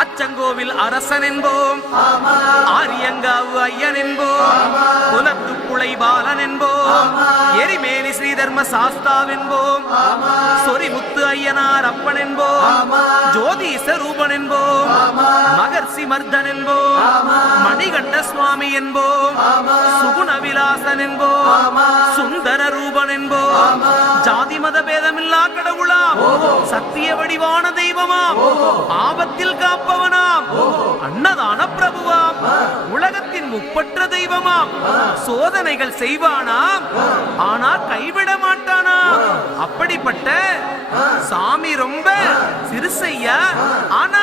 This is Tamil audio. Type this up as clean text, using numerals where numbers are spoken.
அச்சங்கோவில் அரசன் என்போம், ஆரியங்காவு ஐயன் என்போம், குலத்துப்புளை பாலன் என்போம், எரிமேலி ஸ்ரீதர்ம சாஸ்தாவென்போம், சொரிமுத்து ஐயனார் அப்பன் என்போம், ஜோதிச ரூபன் என்போம், மகர்ஷி மர்தன் என்போம், மணிகண்ட சுவாமி என்போம், சுகுண விலாசன் என்போம், சுந்தர ரூபன் என்போம், ஜாதி மத பேதமில்லா கடவுளாம், சத்திய வடிவான தெய்வமாம், ஆபத்தில் காப்பவனாம், அன்னதான பிரபுவாம், உலகத்தின் முப்பற்ற தெய்வமாம், சோதனைகள் செய்வானாம் ஆனா கைவிட மாட்டானாம். அப்படிப்பட்ட சாமி ரொம்ப சிறுசையா, ஆனா